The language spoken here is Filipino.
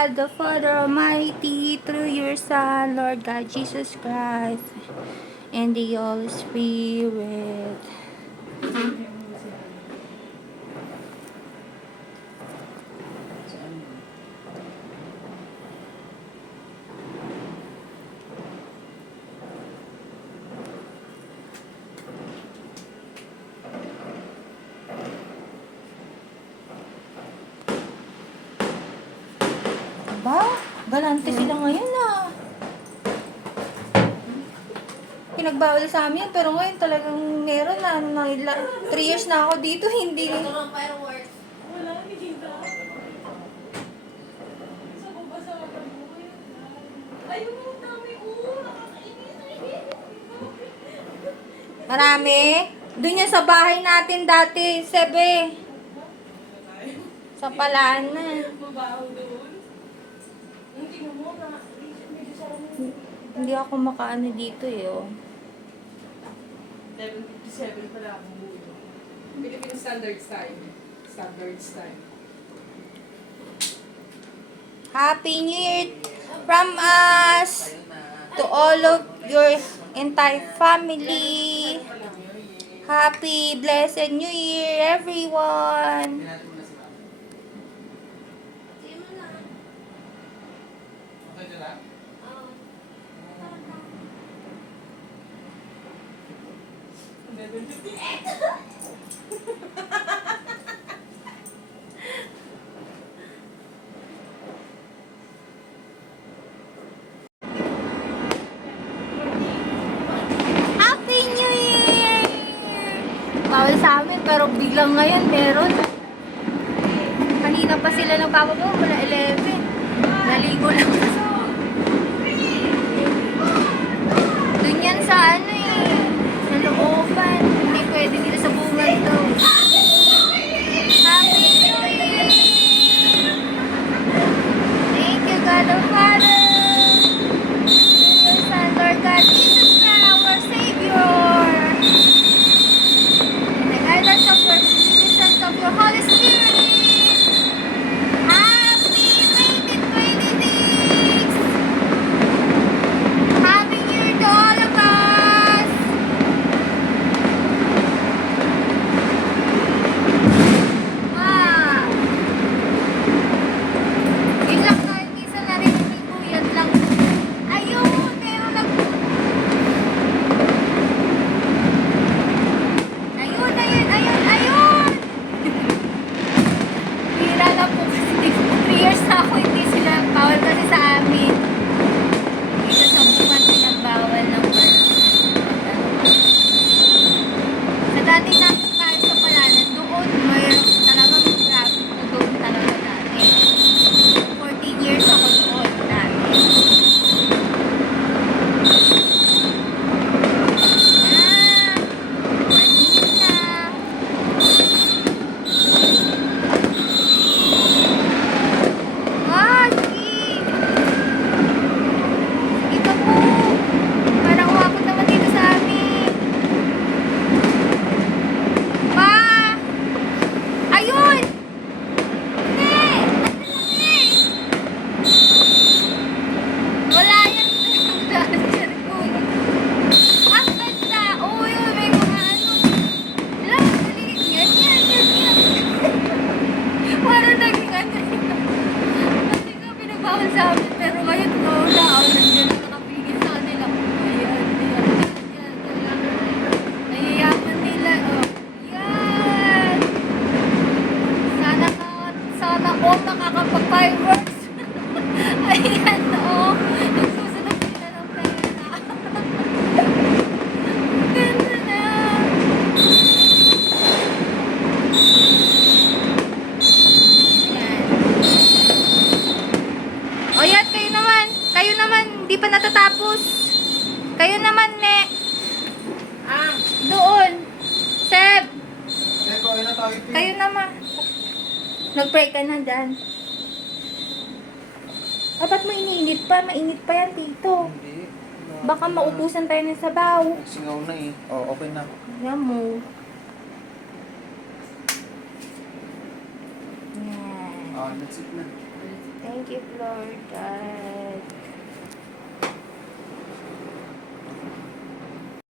God the Father Almighty, through your Son, Lord God Jesus Christ, and the Holy Spirit. Ba? Galante sila ngayon ah. Pinagbawal sa amin, pero ngayon talagang meron na. 3 years na ako dito, hindi. Wala, hindi na. Sa babasa ka mo. Ayun, dami. Nakakainis. Marami. Doon yan sa bahay natin dati, Sebe. Sa Palaan na. Mabaho doon. Hindi mo na. Hindi ako makaano dito eh, oh. 11:57 pala ako buo. Philippine Standards Time. Standards Time. Happy New Year from us to all of your entire family. Happy blessed New Year, everyone. Happy New Year! Bawal sa amin, pero biglang ngayon meron. Kanina pa sila nagpapabaw, wala 11. Naligo lang. Doon yan sa ano eh, sa looban. Hindi pwede dito sa bungan to. Happy New Year! Thank you, God the Father. Your Son, Lord God, Jesus Christ, our Savior. And the guidance of your presence of your Holy Spirit. Happy 2026! Happy New Year to all of us! Wow! Yun lang tayo, minsan narinig ni Kuya lang. Ayun! Meron Ayun, ayun, ayun, ayun! Bira lang po kasi 3 years na ako, hindi sila bawal kasi sa amin. Dito sa buwan pinagbawal ng sa dati namin kahit sa Palanan, doon mayroon talagang grabe ko doon talaga dati. 14 years ako doon dati. Ah, 1 minute na. Ah, sige. Ito po. Parang umabot naman dito sa amin. Pa! Ayun! Hindi! Hindi! Wala yan. Daan ko eh. Ang ganda! Oo yun, may mga ano. Lang, dali. Yan, yan, yan, yan. Parang naging ano yun. Kasi nga pinagbawal sa amin. Pero ngayon, wala. Nandiyan na nakapigil sa kanila. Ayan, ayan, ayan, ayan. Nayayaman nila. Oh. Ayan. Sana all nakakapag-fireworks. Ayan, oh. Nagsusunod sila ng pera. Ganda na. Ayan. O yan, kayo naman. Kayo naman, di pa natatapos. Kayo naman, ne. Doon. Seb. Kayo naman. Nag-pray ka na dyan. Ah, ba't mo iniinit pa? Mainit pa yan dito. Hindi. Baka maubusan tayo ng sabaw. Singaw na eh. Oh, okay na. Yan mo. Yan. Ah, that's it na. Thank you, Lord God.